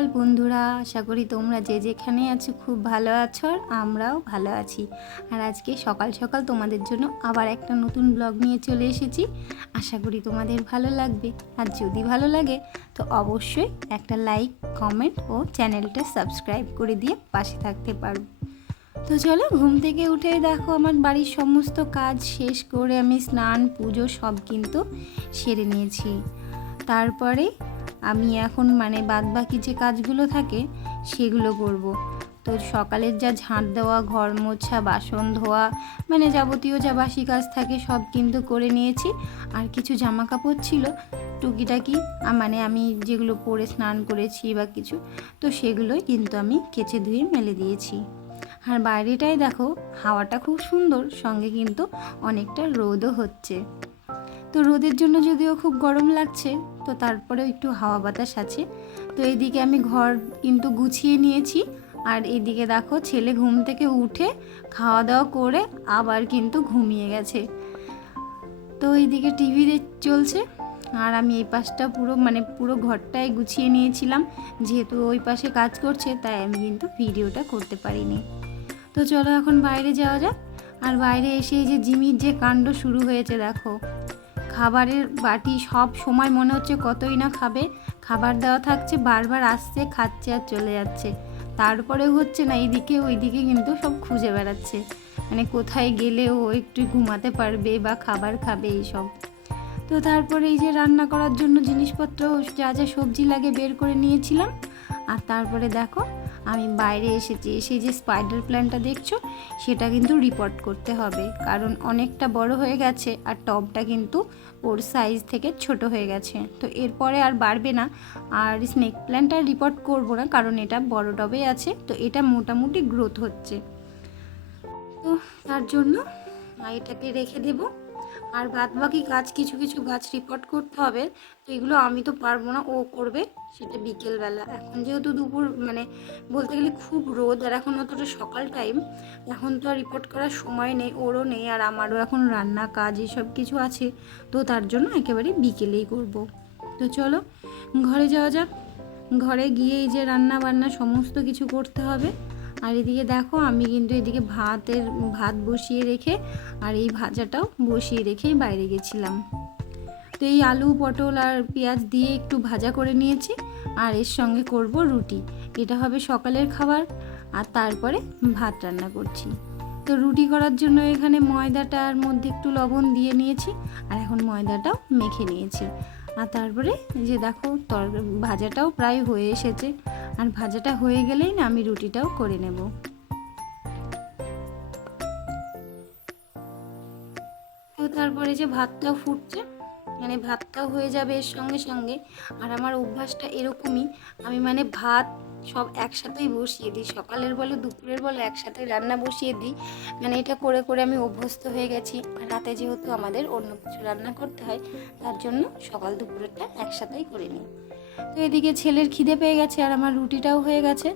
সকাল বন্ধুরা, আশা করি তোমরা যে যেখানে আছো খুব ভালো আছো আর আমরাও ভালো আছি। আর আজকে সকাল সকাল তোমাদের জন্য আবার একটা নতুন ব্লগ নিয়ে চলে এসেছি। আশা করি তোমাদের ভালো লাগবে, আর যদি ভালো লাগে তো অবশ্যই একটা লাইক, কমেন্ট ও চ্যানেলটা সাবস্ক্রাইব করে দিয়ে পাশে থাকতে পারো। তো চলো, ঘুম থেকে উঠে দেখো আমার বাড়ির সমস্ত কাজ শেষ করে আমি স্নান পুজো সব কিন্তু সেরে নিয়েছি। তারপরে আমি এখন বাদবাকি যে কাজগুলো থাকে সেগুলো করব। তো সকালের যা ঝাঁট দেওয়া, ঘর মোছা, বাসন ধোয়া, যাবতীয় যা বাসি কাজ থাকে সব কিন্তু করে নিয়েছি। আর কিছু জামা কাপড় ছিল টুকিটাকি, আমি যেগুলো পরে স্নান করেছি বা কিছু, তো সেগুলোই কিন্তু আমি কেচে ধুয়ে মেলে দিয়েছি। আর বাইরেটাই দেখো, হাওয়াটা খুব সুন্দর, সঙ্গে কিন্তু অনেকটা রোদও হচ্ছে। তো রোদের জন্য যদিও খুব গরম লাগছে, তো তারপরেও একটু হাওয়া বাতাস আছে। তো এইদিকে আমি ঘর কিন্তু গুছিয়ে নিয়েছি। আর এইদিকে দেখো, ছেলে ঘুম থেকে উঠে খাওয়া দাওয়া করে আবার কিন্তু ঘুমিয়ে গেছে। তো এইদিকে টিভি চলছে, আর আমি এই পাশটা পুরো ঘরটাই গুছিয়ে নিয়েছিলাম। যেহেতু ওই পাশে কাজ করছে, তাই আমি কিন্তু ভিডিওটা করতে পারিনি। তো চলো এখন বাইরে যাওয়া যাক। আর বাইরে এসে এই যে জিমির যে কাণ্ড শুরু হয়েছে দেখো, খাবারের বাটি সব সময় মনে হচ্ছে কতই না খাবে, খাবার দেওয়া থাকছে, বারবার আসছে, খাচ্ছে আর চলে যাচ্ছে। তারপরেও হচ্ছে না, এইদিকে ওইদিকে কিন্তু সব খুঁজে বেড়াচ্ছে, কোথায় গেলে ও একটু ঘুমাতে পারবে বা খাবার খাবে এইসব। তো তারপরে এই যে রান্না করার জন্য জিনিসপত্র যা যা সবজি লাগে বের করে নিয়েছিলাম। আর তারপরে দেখো, আমি বাইরে এসেছি, এসে যে স্পাইডার প্ল্যান্টটা দেখছো সেটা কিন্তু রিপোর্ট করতে হবে, কারণ অনেকটা বড় হয়ে গেছে আর টবটা কিন্তু ওর সাইজ থেকে ছোট হয়ে গেছে। তো এরপরে আর বাড়বে না। আর স্নেক প্ল্যান্টটা রিপোর্ট করবো না, কারণ এটা বড় টবে আছে, তো এটা মোটামুটি গ্রোথ হচ্ছে। তো তার জন্য এটাকে রেখে দেবো। আর বাদ বাকি কাজ কিছু কিছু গাছ রিপোর্ট করতে হবে, তো এগুলো আমি তো পারবো না, ও করবে সেটা বিকেলবেলা। এখন যেহেতু দুপুর বলতে গেলে খুব রোদ, আর এখন অতটা সকাল টাইম, এখন তো আর রিপোর্ট করার সময় নেই, ওরও নেই, আর আমারও এখন রান্না কাজ এসব কিছু আছে। তো তার জন্য একেবারে বিকেলেই করব। তো চলো ঘরে যাওয়া যাক। ঘরে গিয়ে এই যে রান্না বান্না সমস্ত কিছু করতে হবে। আর এদিকে দেখো, আমি কিন্তু এদিকে ভাত বসিয়ে রেখে আর এই ভাজাটাও বসিয়ে রেখেই বাইরে গেছিলাম। তো এই আলু, পটল আর পেঁয়াজ দিয়ে একটু ভাজা করে নিয়েছি, আর এর সঙ্গে করব রুটি। এটা হবে সকালের খাবার। আর তারপরে ভাত রান্না করছি। তো রুটি করার জন্য এখানে ময়দাটার মধ্যে একটু লবণ দিয়ে নিয়েছি, আর এখন ময়দাটাও মেখে নিয়েছি। আর তারপরে যে দেখো, ভাজাটাও প্রায় হয়ে এসেছে। আর ভাজাটা হয়ে গেলেই না আমি রুটিটাও করে নেব। তো তারপরে যে ভাতটাও ফুটছে, ভাতটাও হয়ে যাবে এর সঙ্গে সঙ্গে। আর আমার অভ্যাসটা এরকমই, আমি ভাত সব একসাথেই বসিয়ে দিই, সকালের বলো দুপুরের বলো একসাথে রান্না বসিয়ে দিই। এটা করে করে আমি অভ্যস্ত হয়ে গেছি। আর রাতে যেহেতু আমাদের অন্য কিছু রান্না করতে হয়, তার জন্য সকাল দুপুরেরটা একসাথেই করে নিই। তো এদিকে ছেলের খিদে পেয়ে গেছে, আর আমার রুটিটাও হয়ে গেছে।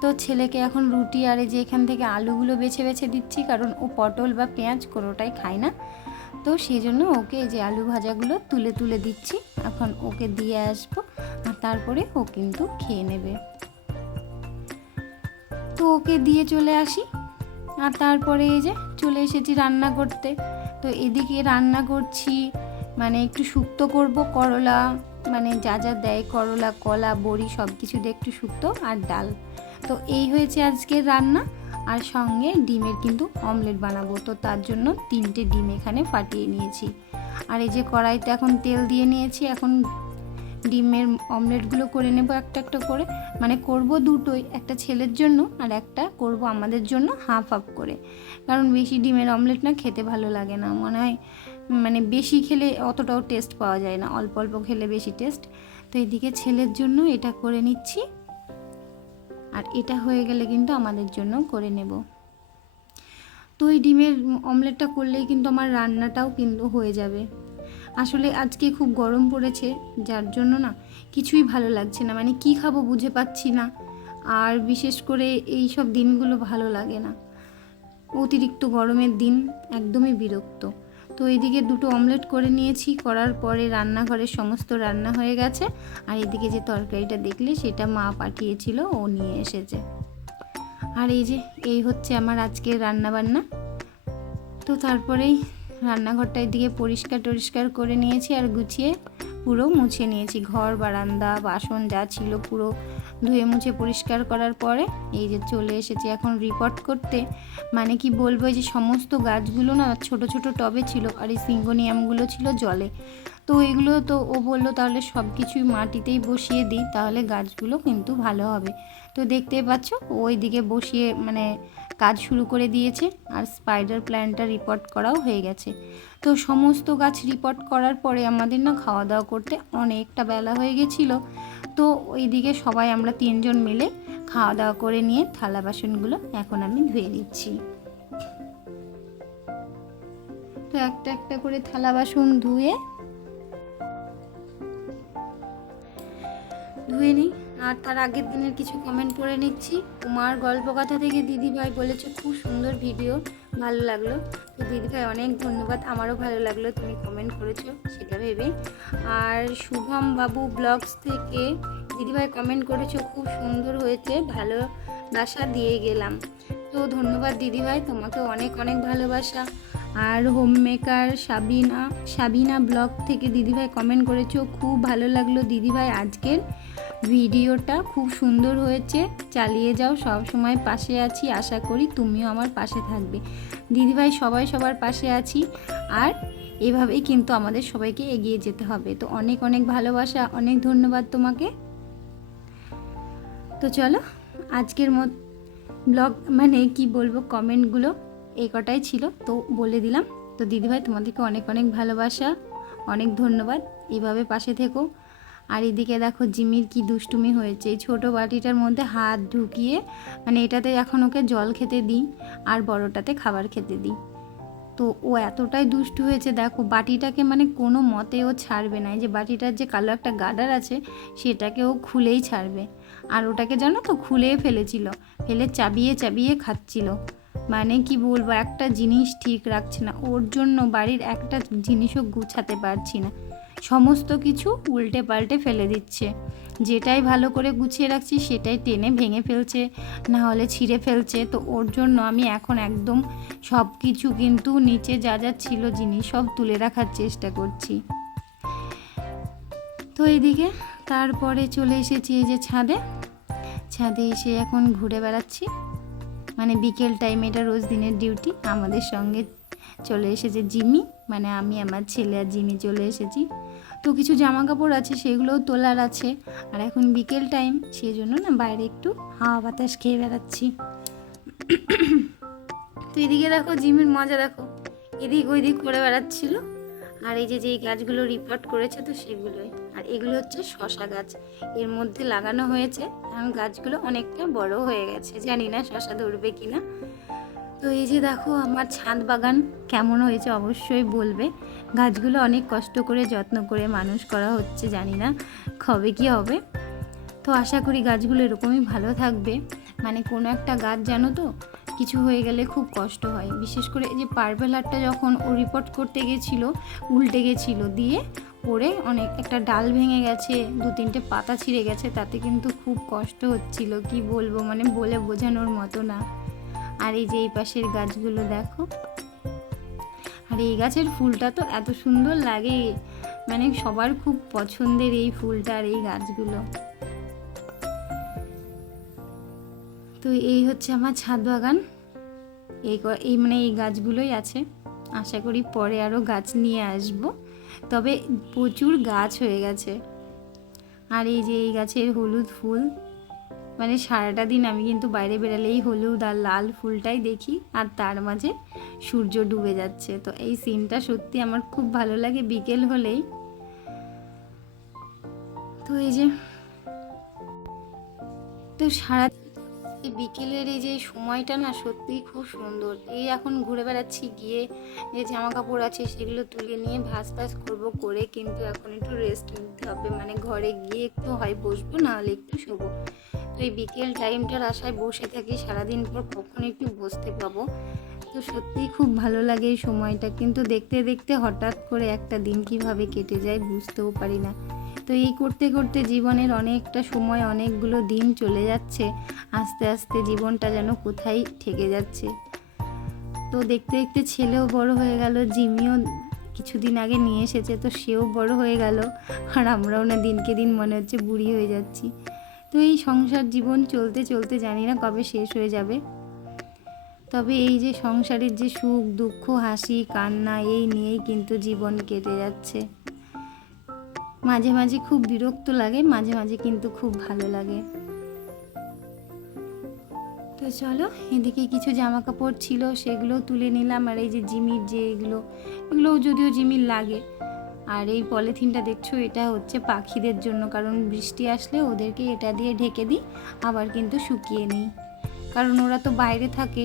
তো ছেলেকে এখন রুটি আর এই যে এখান থেকে আলুগুলো বেছে বেছে দিচ্ছি, কারণ ও পটল বা পেঁয়াজ কোনোটাই খায় না। তো সেই জন্য ওকে এই যে আলু ভাজাগুলো তুলে তুলে দিচ্ছি, এখন ওকে দিয়ে আসবো, আর তারপরে ও কিন্তু খেয়ে নেবে। তো ওকে দিয়ে চলে আসি, আর তারপরে এই যে চলে এসেছি রান্না করতে। তো এদিকে রান্না করছি, একটু শুক্তো করব, করলা যা যা দেয়, করলা, কলা, বড়ি সব কিছু দিয়ে একটু শুক্তো আর ডাল। তো এই হয়েছে আজকের রান্না। আর সঙ্গে ডিমের কিন্তু অমলেট বানাবো, তো তার জন্য 3টে ডিম এখানে ফাটিয়ে নিয়েছি। আর এই যে কড়াইতে এখন তেল দিয়ে নিয়েছি, এখন ডিমের অমলেটগুলো করে নেব একটা একটা করে। করব দুটোই, একটা ছেলের জন্য আর একটা করব আমাদের জন্য হাফ হাফ করে, কারণ বেশি ডিমের অমলেট না খেতে ভালো লাগে না, মনে হয় বেশি খেলে অতটাও টেস্ট পাওয়া যায় না, অল্প অল্প খেলে বেশি টেস্ট। তো এদিকে ছেলের জন্য এটা করে নিচ্ছি, আর এটা হয়ে গেলে কিন্তু আমাদের জন্য করে নেব। তো এই ডিমের অমলেটটা করলেই কিন্তু আমার রান্নাটাও কিন্তু হয়ে যাবে। আসলে আজকে খুব গরম পড়েছে, যার জন্য না কিছুই ভালো লাগছে না, কি খাবো বুঝে পাচ্ছি না। আর বিশেষ করে এই সব দিনগুলো ভালো লাগে না, অতিরিক্ত গরমের দিন, একদমই বিরক্ত। তো এইদিকে দুটো অমলেট করে নিয়েছি, করার পরে রান্নাঘরের সমস্ত রান্না হয়ে গেছে। আর এদিকে যে তরকারিটা দেখলে সেটা মা পাঠিয়েছিল, ও নিয়ে এসেছে। আর এই হচ্ছে আমার আজকের রান্নাবান্না। তো তারপরেই রান্নাঘরটা এদিকে পরিষ্কার করে নিয়েছি আর গুছিয়ে পুরো মুছে নিয়েছি। ঘর বারান্দা বাসন যা ছিল পুরো ধুয়ে মুছে পরিষ্কার করার পরে এই যে চলে এসেছি এখন রিপোর্ট করতে। মানে কি বলবো, যে সমস্ত গাছগুলো না ছোট ছোট টবে ছিল আর এই সিঙ্গোনিয়ামগুলো ছিল জলে। তো এগুলো তো ও বললো তাহলে সব কিছুই মাটিতেই বসিয়ে দিই, তাহলে গাছগুলো কিন্তু ভালো হবে। তো দেখতেই পাচ্ছ ওই দিকে বসিয়ে মানে কাজ শুরু করে দিয়েছে। আর স্পাইডার প্ল্যান্টটা রিপোর্ট করাও হয়ে গেছে। তো সমস্ত গাছ রিপোর্ট করার পরে আমাদের না খাওয়া দাওয়া করতে অনেকটা বেলা হয়ে গেছিলো। তো ওইদিকে সবাই আমরা 3 জন মিলে খাওয়া দাওয়া করে নিয়ে থালা বাসনগুলো এখন আমি ধুয়ে নিচ্ছি। তো একটা একটা করে থালা বাসন ধুয়ে নিই। আর তার আগের দিনের কিছু কমেন্ট পড়ে নিচ্ছি। তোমার গল্প কথা থেকে দিদিভাই বলেছে খুব সুন্দর ভিডিও, ভালো লাগলো। তো দিদিভাই অনেক ধন্যবাদ, আমারও ভালো লাগলো তুমি কমেন্ট করেছো সেটা ভেবে। আর শুভম বাবু ব্লগস থেকে দিদিভাই কমেন্ট করেছো খুব সুন্দর হয়েছে, ভালোবাসা দিয়ে গেলাম। তো ধন্যবাদ দিদিভাই, তোমাকে অনেক অনেক ভালোবাসা। আর হোম মেকার সাবিনা ব্লগ থেকে দিদিভাই কমেন্ট করেছো খুব ভালো লাগলো দিদিভাই, আজকের ভিডিওটা খুব সুন্দর হয়েছে, চালিয়ে যাও, সব সময় পাশে আছি, আশা করি তুমিও আমার পাশে থাকবে। দিদিভাই সবাই সবার পাশে আছি, আর এভাবেই কিন্তু আমাদের সবাইকে এগিয়ে যেতে হবে। তো অনেক অনেক ভালোবাসা, অনেক ধন্যবাদ তোমাকে। তো চলো আজকের ব্লগ মানে কি বলবো, কমেন্টগুলো এই কটাই ছিল, তো বলে দিলাম। তো দিদিভাই তোমাদেরকে অনেক অনেক ভালোবাসা, অনেক ধন্যবাদ, এইভাবে পাশে থেকো। আর এদিকে দেখো জিমির কি দুষ্টুমি হয়েছে, এই ছোটো বাটিটার মধ্যে হাত ঢুকিয়ে মানে এটাতে এখন ওকে জল খেতে দিই আর বড়টাতে খাবার খেতে দিই। তো ও এতটাই দুষ্টু হয়েছে, দেখো বাটিটাকে মানে কোনো মতে ও ছাড়বে না। এই যে বাটিটার যে কালো একটা গার্ডার আছে সেটাকে ও খুলেই ছাড়বে। আর ওটাকে জানো তো খুলেই ফেলে চাবিয়ে খাচ্ছিল। মানে কি বলবো, একটা জিনিস ঠিক রাখছে না, ওর জন্য বাড়ির একটা জিনিসও গুছাতে পারছি না, সমস্ত কিছু উল্টে পাল্টে ফেলে দিচ্ছে। যেটাই ভালো করে গুছিয়ে রাখছি সেটাই টেনে ভেঙে ফেলছে, না হলে ছিঁড়ে ফেলছে। তো ওর জন্য আমি এখন একদম সব কিছু কিন্তু নিচে যা যা ছিল জিনিস সব তুলে রাখার চেষ্টা করছি। তো এইদিকে তারপরে চলে এসেছি এই যে ছাদে এসে এখন ঘুরে বেড়াচ্ছি। মানে বিকেল টাইমে, এটা রোজ দিনের ডিউটি। আমাদের সঙ্গে চলে এসেছে জিমি, মানে আমি আমার ছেলে আর জিমি চলে এসেছি। তো কিছু জামা কাপড় আছে সেগুলোও তোলার আছে, আর এখন বিকেল টাইম সেই জন্য না বাইরে একটু হাওয়া বাতাস খেয়ে বেড়াচ্ছি। তো এদিকে দেখো জিমির মজা দেখো, এদিক ওইদিক করে বেড়াচ্ছিল। আর এই যে যেই গাছগুলো রিপোর্ট করেছে তো সেগুলোই। আর এগুলো হচ্ছে শশা গাছ, এর মধ্যে লাগানো হয়েছে, কারণ গাছগুলো অনেকটা বড় হয়ে গেছে, জানি না শশা ধরবে কিনা। তো এই যে দেখো আমার ছাদ বাগান কেমন হয়েছে অবশ্যই বলবে। গাছগুলো অনেক কষ্ট করে যত্ন করে মানুষ করা হচ্ছে, জানি না কবে কি হবে। তো আশা করি গাছগুলো এরকমই ভালো থাকবে। মানে কোনো একটা গাছ জানো তো কিছু হয়ে গেলে খুব কষ্ট হয়, বিশেষ করে এই যে পার্পেল হারটা যখন ও রিপোর্ট করতে গেছিলো উল্টে গেছিলো, দিয়ে পড়ে অনেক একটা ডাল ভেঙে গেছে, 2-3টে পাতা ছিঁড়ে গেছে, তাতে কিন্তু খুব কষ্ট হচ্ছিল, কি বলবো মানে বলে বোঝানোর মতো না। আর এই যে এই পাশের গাছগুলো দেখো, আর এই গাছের ফুলটা তো এত সুন্দর লাগে, মানে সবার খুব পছন্দের এই ফুলটা আর এই গাছগুলো। তো এই হচ্ছে আমার ছাদ বাগান, এই মানে এই গাছগুলোই আছে। আশা করি পরে আরও গাছ নিয়ে আসব, তবে প্রচুর গাছ হয়ে গেছে। আর এই যে এই গাছের হলুদ ফুল, মানে সারাটা দিন আমি কিন্তু বাইরে বেরালেই হলুদ আর লাল ফুলটাই দেখি, আর তার মাঝে সূর্য ডুবে যাচ্ছে। তো এই সিনটা সত্যি আমার খুব ভালো লাগে বিকেল হলেই। তো এই যে তো সারা বিকেলের এই যে সময়টা না সত্যিই খুব সুন্দর। এই এখন ঘুরে বেড়াচ্ছি, গিয়ে যে জামা কাপড় আছে সেগুলো তুলে নিয়ে ভাঁজ করবো, করে কিন্তু এখন একটু রেস্ট নিতে হবে। মানে ঘরে গিয়ে একটু হয় বসবো, নাহলে একটু শোবো। তো এই বিকেল টাইমটার আশায় বসে থাকি, সারাদিন পর কখন একটু বসতে পাবো। তো সত্যিই খুব ভালো লাগে এই সময়টা, কিন্তু দেখতে দেখতে হঠাৎ করে একটা দিন কিভাবে কেটে যায় বুঝতেও পারি না। তো এই করতে করতে জীবনের অনেকটা সময়, অনেকগুলো দিন চলে যাচ্ছে, আস্তে আস্তে জীবনটা যেন কোথায় ঠেকে যাচ্ছে। তো দেখতে দেখতে ছেলেও বড় হয়ে গেল, জিমিও কিছুদিন আগে নিয়ে এসেছে, তো সেও বড় হয়ে গেল, আর আমরাও না দিনকে দিন মনে হচ্ছে বুড়ি হয়ে যাচ্ছি। তো এই সংসার জীবন চলতে চলতে জানি না কবে শেষ হয়ে যাবে। তবে এই যে সংসারের যে সুখ দুঃখ হাসি কান্না, এই নিয়েই কিন্তু জীবন কেটে যাচ্ছে। মাঝে মাঝে খুব বিরক্ত লাগে, মাঝে মাঝে কিন্তু খুব ভালো লাগে। তো চলো, এদিকে কিছু জামা কাপড় ছিল সেগুলো তুলে নিলাম, আর এই যে জিমির যে এগুলোও যদিও জিমির লাগে। আর এই পলিথিনটা দেখছো, এটা হচ্ছে পাখিদের জন্য, কারণ বৃষ্টি আসলে ওদেরকে এটা দিয়ে ঢেকে দিই, আবার কিন্তু শুকিয়ে নিই, কারণ ওরা তো বাইরে থাকে,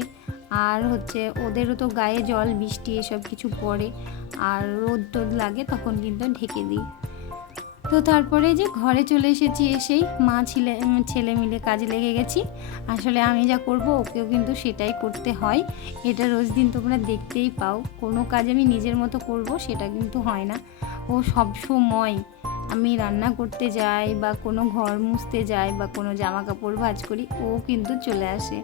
আর হচ্ছে ওদেরও তো গায়ে জল বৃষ্টি এসব কিছু পড়ে, আর রোদ টোদ লাগে তখন কিন্তু ঢেকে দিই। তো তারপরে যে ঘরে চলে এসেছি, এসেই মা ছেলে মিলে কাজে লেগে গেছি। আসলে আমি যা করব ওকেও কিন্তু সেটাই করতে হয়, এটা রোজ দিন তোমরা দেখতেই পাও। কোনো কাজ আমি নিজের মতো করব সেটা কিন্তু হয় না। ও সব সময় আমি রান্না করতে যাই বা কোনো ঘর মুছতে যাই বা কোনো জামা কাপড় ভাঁজ করি, ও কিন্তু চলে আসে।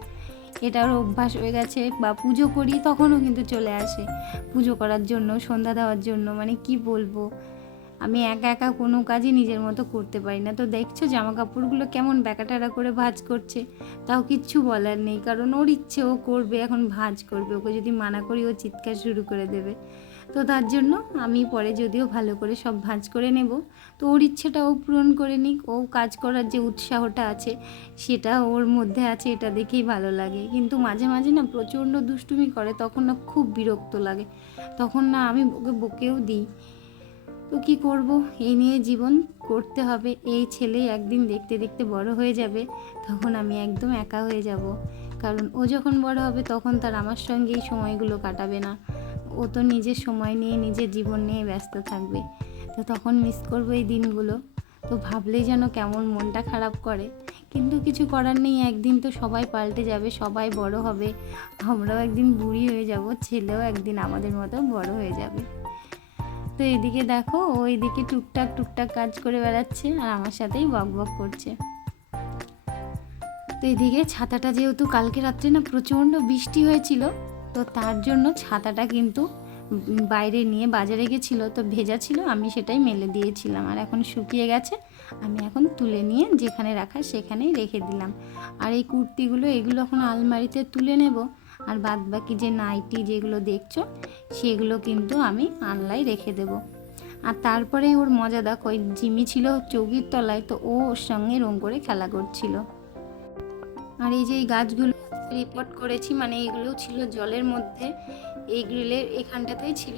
এটার অভ্যাস হয়ে গেছে। বা পুজো করি তখনও কিন্তু চলে আসে পুজো করার জন্য, সন্ধ্যা দেওয়ার জন্য। মানে কি বলবো, আমি একা একা কোনো কাজই নিজের মতো করতে পারি না। তো দেখছো জামা কাপড়গুলো কেমন ব্যাকাটারা করে ভাঁজ করছে, তাও কিচ্ছু বলার নেই, কারণ ওর ইচ্ছে, ও করবে, এখন ভাঁজ করবে। ওকে যদি মানা করি ও চিৎকার শুরু করে দেবে। তো তার জন্য আমি পরে যদিও ভালো করে সব ভাঁজ করে নেব, তো ওর ইচ্ছেটা ও পূরণ করে নিক। ও কাজ করার যে উৎসাহটা আছে সেটা ওর মধ্যে আছে, এটা দেখেই ভালো লাগে। কিন্তু মাঝে মাঝে না প্রচণ্ড দুষ্টুমি করে, তখন না খুব বিরক্ত লাগে, তখন না আমি ওকে বকেও দিই। তো কী করব, এই নিয়ে জীবন করতে হবে। এই ছেলে একদিন দেখতে দেখতে বড় হয়ে যাবে, তখন আমি একদম একা হয়ে যাব, কারণ ও যখন বড় হবে তখন তার আমার সঙ্গে এই সময়গুলো কাটাবে না। ও তো নিজের সময় নিয়ে নিজের জীবন নিয়ে ব্যস্ত থাকবে, তো তখন মিস করবো এই দিনগুলো। তো ভাবলেই যেন কেমন মনটা খারাপ করে, কিন্তু কিছু করার নেই। একদিন তো সবাই পাল্টে যাবে, সবাই বড় হবে, আমরাও একদিন বুড়ি হয়ে যাব, ছেলেও একদিন আমাদের মতো বড় হয়ে যাবে। তো এদিকে দেখো, ও এদিকে টুকটাক টুকটাক কাজ করে বেড়াচ্ছে, আর আমার সাথেই বক বক করছে। তো এদিকে ছাতাটা, যেহেতু কালকে রাত্রে না প্রচণ্ড বৃষ্টি হয়েছিল, তো তার জন্য ছাতাটা কিন্তু বাইরে নিয়ে বাজারে গেছিলো, তো ভেজা ছিল, আমি সেটাই মেলে দিয়েছিলাম, আর এখন শুকিয়ে গেছে। আমি এখন তুলে নিয়ে যেখানে রাখা সেখানেই রেখে দিলাম। আর এই কুর্তিগুলো, এগুলো এখন আলমারিতে তুলে নেব, আর বাদ বাকি যে নাইটি যেগুলো দেখছো সেগুলো কিন্তু আমি আনলাই রেখে দেব। আর তারপরে ওর মজা দেখো, ওই জিমি ছিল চৌকির তলায়, তো ও ওর সঙ্গে রং করে খেলা করছিল। আর এই যে এই গাছগুলো রিপোর্ট করেছি, মানে এগুলো ছিল জলের মধ্যে, এই গ্রিলের এখানটাতেই ছিল।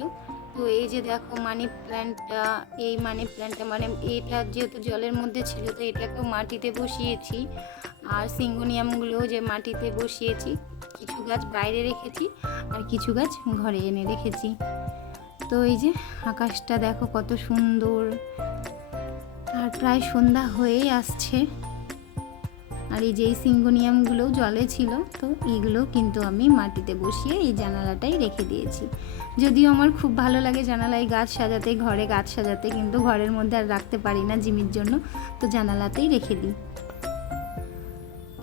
তো এই যে দেখো মানি প্ল্যান্টটা, এই মানি প্ল্যান্টটা মানে এটা যেহেতু জলের মধ্যে ছিল, তো এটাকেও মাটিতে বসিয়েছি। আর সিঙ্গোনিয়ামগুলোও যে মাটিতে বসিয়েছি, কিছু গাছ বাইরে রেখেছি আর কিছু গাছ ঘরে এনে রেখেছি। তো এই যে আকাশটা দেখো কত সুন্দর, আর প্রায় সন্ধ্যা হয়েই আসছে। আর এই যে এই সিঙ্গোনিয়ামগুলোও জলে ছিল, তো এইগুলো কিন্তু আমি মাটিতে বসিয়ে এই জানালাটাই রেখে দিয়েছি। যদিও আমার খুব ভালো লাগে জানালায় গাছ সাজাতে, ঘরে গাছ সাজাতে, কিন্তু ঘরের মধ্যে আর রাখতে পারি না জিমির জন্য, তো জানালাতেই রেখে দিই।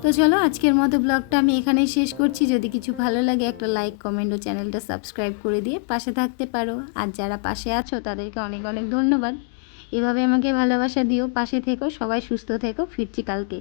তো চলো, আজকের মতো ব্লগটা আমি এখানেই শেষ করছি। যদি কিছু ভালো লাগে একটা লাইক কমেন্ট ও চ্যানেলটা সাবস্ক্রাইব করে দিয়ে পাশে থাকতে পারো। আর যারা পাশে আছো তাদেরকে অনেক অনেক ধন্যবাদ। এভাবে আমাকে ভালোবাসা দিও, পাশে থেকো, সবাই সুস্থ থেকো। ফিরছি কালকে।